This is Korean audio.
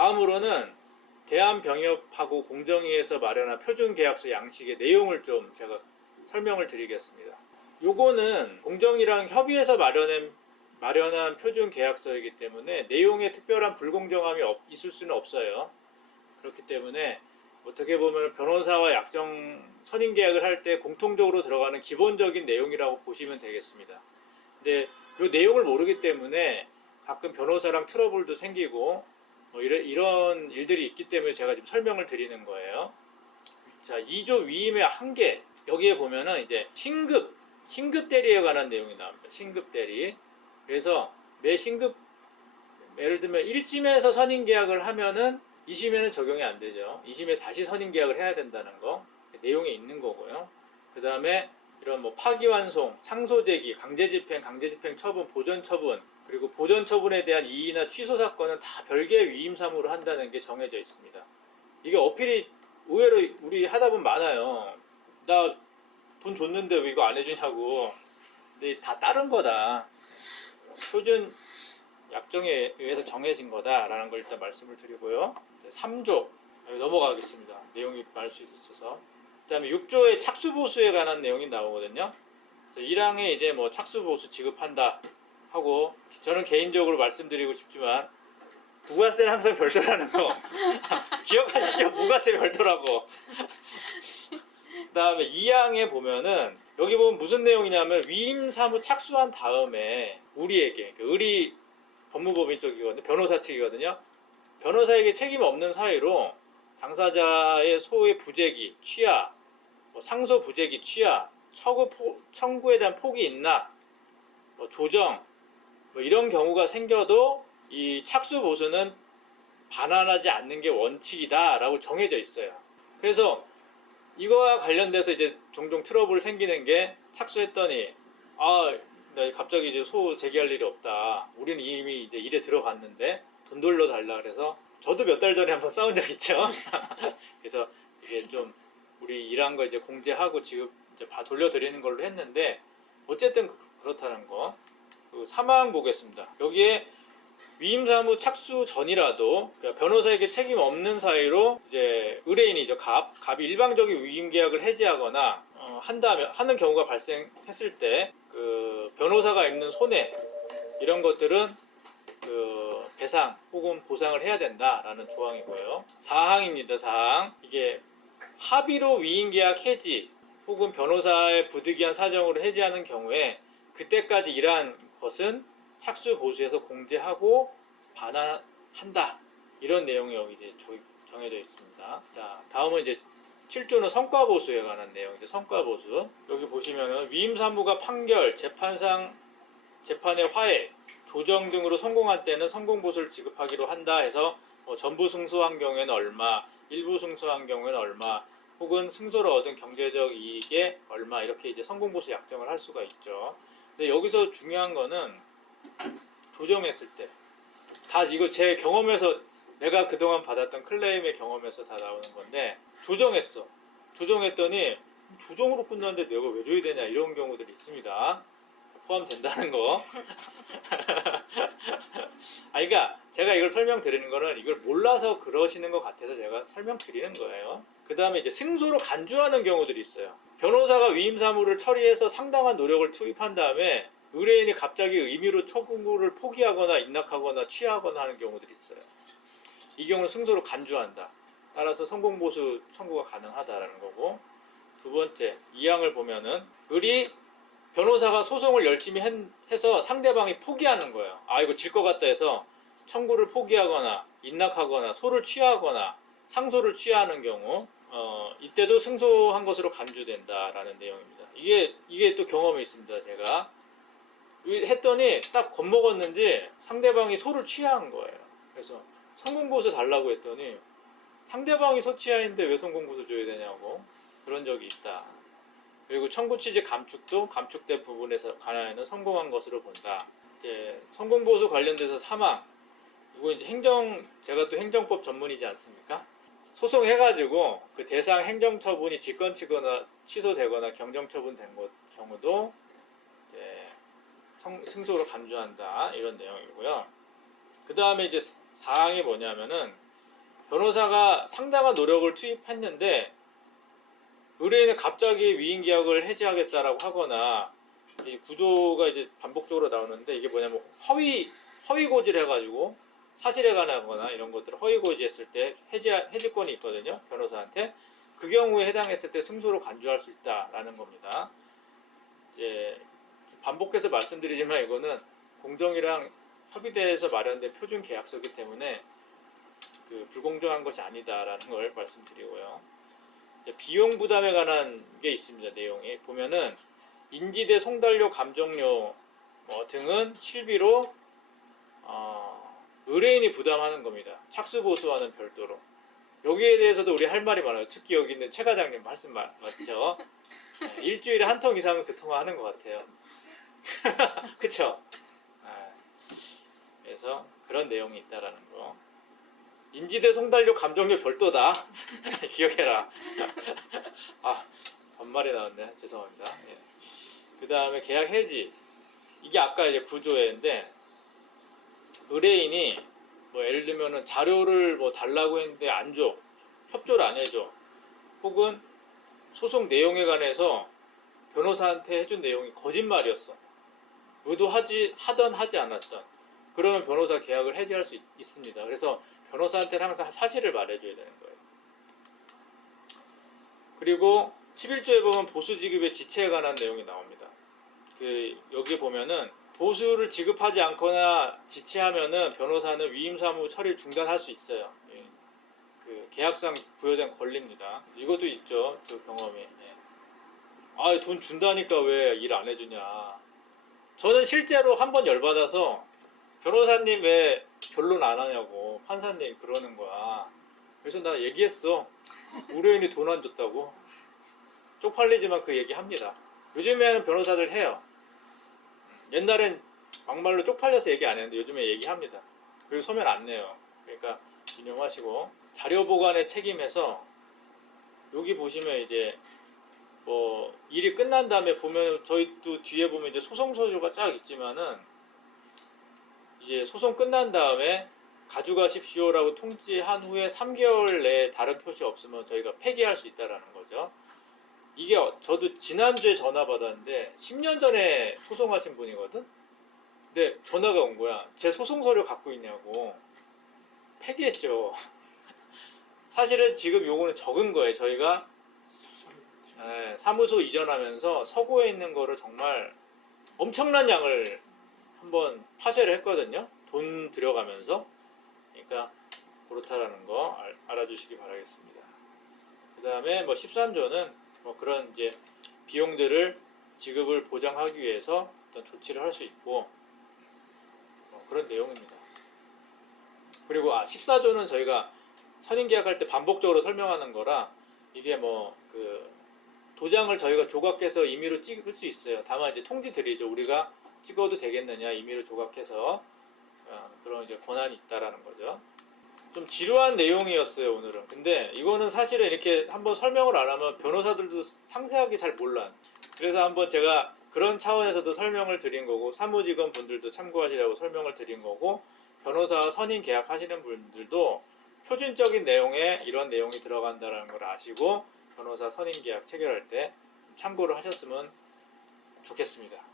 다음으로는 대한병협하고 공정위에서 마련한 표준계약서 양식의 내용을 좀 제가 설명을 드리겠습니다. 요거는 공정위랑 협의해서 마련한 표준계약서이기 때문에 내용에 특별한 불공정함이 있을 수는 없어요. 그렇기 때문에 어떻게 보면 변호사와 약정 선임계약을 할 때 공통적으로 들어가는 기본적인 내용이라고 보시면 되겠습니다. 근데 이 내용을 모르기 때문에 가끔 변호사랑 트러블도 생기고 뭐 이런 일들이 있기 때문에 제가 지금 설명을 드리는 거예요. 자, 2조 위임의 한계. 여기에 보면은 이제 신급 대리에 관한 내용이 나옵니다. 신급 대리. 그래서 매 신급, 예를 들면 1심에서 선임 계약을 하면은 2심에는 적용이 안 되죠. 2심에 다시 선임 계약을 해야 된다는 거 내용에 있는 거고요. 그 다음에 이런 뭐 파기환송, 상소제기, 강제집행, 강제집행 처분, 보전처분, 그리고 보전처분에 대한 이의나 취소 사건은 다 별개의 위임사무로 한다는 게 정해져 있습니다. 이게 어필이 의외로 우리 하다 보면 많아요. 나 돈 줬는데 왜 이거 안 해주냐고. 근데 다 다른 거다. 표준 약정에 의해서 정해진 거다라는 걸 일단 말씀을 드리고요. 3조 넘어가겠습니다. 내용이 많을 수 있어서. 그 다음에 6조의 착수보수에 관한 내용이 나오거든요. 1항에 이제 뭐 착수보수 지급한다 하고, 저는 개인적으로 말씀드리고 싶지만 부가세는 항상 별도라는 거 기억하시죠? 부가세 별도라고. 그 다음에 2항에 보면은 여기 보면 무슨 내용이냐면 위임사무 착수한 다음에 우리에게, 의리 법무법인 쪽이거든요. 변호사 측이거든요. 변호사에게 책임 없는 사유로 당사자의 소의 부재기, 취하, 뭐 상소 부재기, 취하, 청구에 대한 폭이 있나, 뭐 조정, 뭐 이런 경우가 생겨도 이 착수 보수는 반환하지 않는 게 원칙이다라고 정해져 있어요. 그래서 이거와 관련돼서 이제 종종 트러블 생기는 게, 착수했더니 나 갑자기 이제 소 제기할 일이 없다. 우리는 이미 이제 일에 들어갔는데 돈 돌려달라 그래서, 저도 몇 달 전에 한번 싸운 적 있죠. 그래서 이게 좀 우리 일한 거 이제 공제하고 지금 이제 돌려드리는 걸로 했는데, 어쨌든 그렇다는 거. 3항 보겠습니다. 여기에 위임사무 착수 전이라도, 그러니까 변호사에게 책임 없는 사유로 이제 의뢰인이죠, 갑이 일방적인 위임계약을 해지하거나 하는 경우가 발생했을 때 그 변호사가 입는 손해, 이런 것들은 그 배상 혹은 보상을 해야 된다라는 조항이고요. 4항입니다. 4항. 이게 합의로 위임계약 해지 혹은 변호사의 부득이한 사정으로 해지하는 경우에 그때까지 일한 것은 착수 보수에서 공제하고 반환한다. 이런 내용이 여기 이제 정해져 있습니다. 자, 다음은 이제 7조는 성과보수에 관한 내용이죠. 성과보수. 여기 보시면은 위임사무가 판결, 재판의 화해, 조정 등으로 성공한 때는 성공보수를 지급하기로 한다 해서 전부 승소한 경우에는 얼마, 일부 승소한 경우에는 얼마, 혹은 승소로 얻은 경제적 이익에 얼마, 이렇게 이제 성공보수 약정을 할 수가 있죠. 근데 여기서 중요한 거는 조정했을 때, 다 이거 제 경험에서, 내가 그동안 받았던 클레임의 경험에서 다 나오는 건데, 조정했더니 조정으로 끝났는데 내가 왜 줘야 되냐, 이런 경우들이 있습니다. 포함된다는 거. 그러니까 제가 이걸 설명드리는 거는 이걸 몰라서 그러시는 것 같아서 제가 설명드리는 거예요. 그 다음에 이제 승소로 간주하는 경우들이 있어요. 변호사가 위임사무를 처리해서 상당한 노력을 투입한 다음에 의뢰인이 갑자기 임의로 청구를 포기하거나 인락하거나 취하하거나 하는 경우들이 있어요. 이 경우는 승소로 간주한다. 따라서 성공보수 청구가 가능하다라는 거고, 두 번째 2항을 보면은 변호사가 소송을 열심히 해서 상대방이 포기하는 거예요. 이거 질 것 같다 해서 청구를 포기하거나 인락하거나 소를 취하거나 상소를 취하는 경우, 이때도 승소한 것으로 간주된다라는 내용입니다. 이게 또 경험이 있습니다. 제가 했더니 딱 겁먹었는지 상대방이 소를 취한 거예요. 그래서 성공보수 달라고 했더니 상대방이 소 취하인데 왜 성공보수 줘야 되냐고, 그런 적이 있다. 그리고 청구 취지 감축도 감축된 부분에서 관하여는 성공한 것으로 본다. 이제 성공보수 관련돼서 3항, 이거 이제 제가 또 행정법 전문이지 않습니까? 소송해가지고 그 대상 행정처분이 직권치거나 취소되거나 경정처분된 경우도 이제 승소로 간주한다, 이런 내용이고요. 그 다음에 이제 4항이 뭐냐면은 변호사가 상당한 노력을 투입했는데 의뢰인이 갑자기 위임 계약을 해지하겠다라고 하거나 이 구조가 이제 반복적으로 나오는데 이게 뭐냐면 허위 고지를 해가지고 사실에 관하거나 이런 것들을 허위 고지했을 때 해지권이 있거든요. 변호사한테 그 경우에 해당했을 때 승소로 간주할 수 있다라는 겁니다. 이제 반복해서 말씀드리지만 이거는 공정이랑 협의대에서 마련된 표준 계약서이기 때문에 그 불공정한 것이 아니다라는 걸 말씀드리고요. 비용 부담에 관한 게 있습니다. 내용이 보면은 인지대 송달료 감정료 등은 실비로 의뢰인이 부담하는 겁니다. 착수보수와는 별도로. 여기에 대해서도 우리 할 말이 많아요. 특히 여기 있는 최 과장님 말씀 맞죠? 네, 일주일에 한 통 이상은 그 통화하는 것 같아요. 그쵸? 그래서 그런 내용이 있다라는 거. 인지대 송달료 감정료 별도다. 기억해라. 반말이 나왔네. 죄송합니다. 예. 그 다음에 계약 해지. 이게 아까 이제 구조회인데 의뢰인이 뭐 예를 들면은 자료를 뭐 달라고 했는데 안 줘. 협조를 안 해줘. 혹은 소송 내용에 관해서 변호사한테 해준 내용이 거짓말이었어. 의도하던 하지 않았던. 그러면 변호사 계약을 해지할 수 있습니다. 그래서 변호사한테는 항상 사실을 말해줘야 되는 거예요. 그리고 11조에 보면 보수 지급의 지체에 관한 내용이 나옵니다. 여기 보면은 보수를 지급하지 않거나 지체하면은 변호사는 위임 사무 처리를 중단할 수 있어요. 그 계약상 부여된 권리입니다. 이것도 있죠. 그 경험이. 돈 준다니까 왜 일 안 해주냐. 저는 실제로 한번 열받아서 변호사님 왜 변론 안 하냐고 판사님 그러는 거야. 그래서 나 얘기했어. 의뢰인이 돈 안 줬다고. 쪽팔리지만 그 얘기 합니다. 요즘에는 변호사들 해요. 옛날엔 막말로 쪽팔려서 얘기 안 했는데 요즘에 얘기합니다. 그리고 서면 안 내요. 그러니까 인용하시고 자료 보관의 책임에서 여기 보시면 이제 뭐 일이 끝난 다음에 보면 저희도 뒤에 보면 이제 소송 서류가 쫙 있지만은 이제 소송 끝난 다음에 가져가십시오라고 통지한 후에 3개월 내에 다른 표시 없으면 저희가 폐기할 수 있다라는 거죠. 이게 저도 지난주에 전화 받았는데 10년 전에 소송하신 분이거든. 근데 전화가 온 거야. 제 소송 서류 갖고 있냐고. 폐기했죠. 사실은 지금 요거는 적은 거예요. 저희가 사무소 이전하면서 서고에 있는 거를 정말 엄청난 양을 한번 파쇄를 했거든요. 돈 들여가면서. 그러니까 그렇다라는 거 알아주시기 바라겠습니다. 그 다음에 뭐 13조는 뭐 그런 이제 비용들을 지급을 보장하기 위해서 어떤 조치를 할 수 있고 그런 내용입니다. 그리고 14조는 저희가 선임계약할 때 반복적으로 설명하는 거라 이게 뭐 그 도장을 저희가 조각해서 임의로 찍을 수 있어요. 다만 이제 통지 드리죠. 우리가 찍어도 되겠느냐 임의로 조각해서 그런 이제 권한이 있다라는 거죠. 좀 지루한 내용이었어요 오늘은. 근데 이거는 사실은 이렇게 한번 설명을 안 하면 변호사들도 상세하게 잘 몰라. 그래서 한번 제가 그런 차원에서도 설명을 드린 거고 사무직원 분들도 참고하시라고 설명을 드린 거고 변호사 선임 계약하시는 분들도 표준적인 내용에 이런 내용이 들어간다는 걸 아시고 변호사 선임 계약 체결할 때 참고를 하셨으면 좋겠습니다.